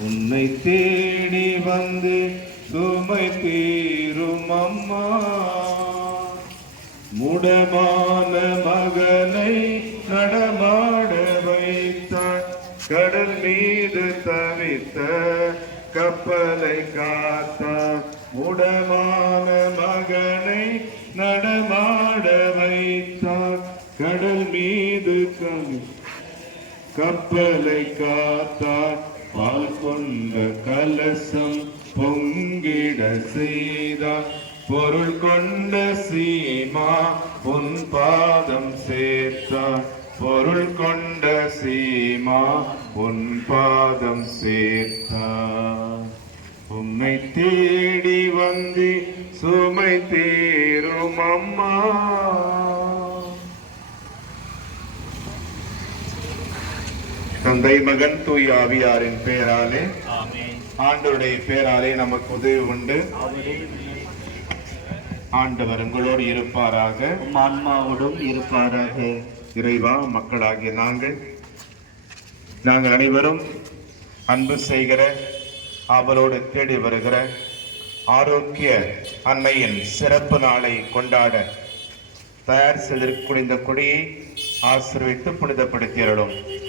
உன்னை தேடி வந்து சுமை தீரும் அம்மா. முடமான மகனை நடமாட வைத்தார் கடல் மீது தவித்த கப்பலை காத்தார் முடமான மகனை நடமாட வைத்தார் கடல் மீது கவி கப்பலை காத்தார் பால் கொண்ட கலசம் பொங்கிட செய்தார் பொருள் கொண்ட சீமா உன் பாதம் சேர்த்தார் பொருள் கொண்ட சீமா உன் பாதம் சேர்த்தார் உன்னை தேடி வந்து சுமை தேரும் அம்மா. தந்தை மகன் தூய் ஆவியாரின் பெயராலே ஆண்டவருடைய பெயராலே நமக்கு உதவி உண்டு. ஆண்டவர் உங்களோடு இருப்பாராக. ஆன்மாவோடும் இருப்பாராக. இறைவா மக்களாகிய நாங்கள். நாங்கள் அனைவரும் அன்பு செய்கிற அவரோடு தேடி வருகிற ஆரோக்கிய அன்னையின் சிறப்பு நாளை கொண்டாட தயார் செய்திருக்கக்கூடிய இந்த கொடியை ஆசீர்வித்து புனிதப்படுத்தியறலும் இந்த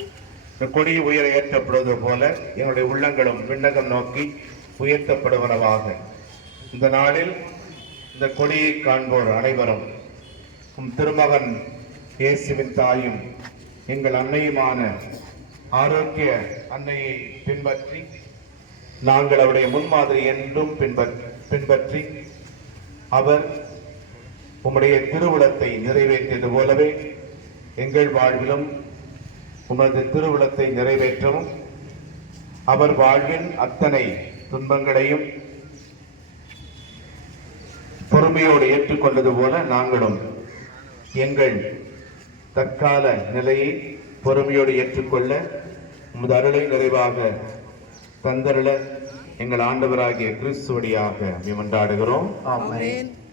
கொடி உயர ஏற்றப்படுவது போல என்னுடைய உள்ளங்களும் விண்ணகம் நோக்கி உயர்த்தப்படுவனவாக. இந்த நாளில் இந்த கொடியை காண்போர் அனைவரும். உம் திருமகன் இயேசுவின் தாயும் எங்கள் அன்னையுமான ஆரோக்கிய அன்னையை பின்பற்றி நாங்கள் அவருடைய முன்மாதிரி என்றும் பின்பற்- பின்பற்றி அவர் உம்முடைய திருவுளத்தை நிறைவேற்றியது போலவே எங்கள் வாழ்விலும் உமது திருவிழத்தை நிறைவேற்றவும் அவர் வாழ்வின் அத்தனை துன்பங்களையும் பொறுமையோடு ஏற்றுக்கொண்டது போல நாங்களும் எங்கள் தற்கால நிலையை பொறுமையோடு ஏற்றுக்கொள்ள உமது அருளை நிறைவாக தந்தருள எங்கள் ஆண்டவராகிய கிறிஸ்துவடியாக மன்றாடுகிறோம் ஆமாம்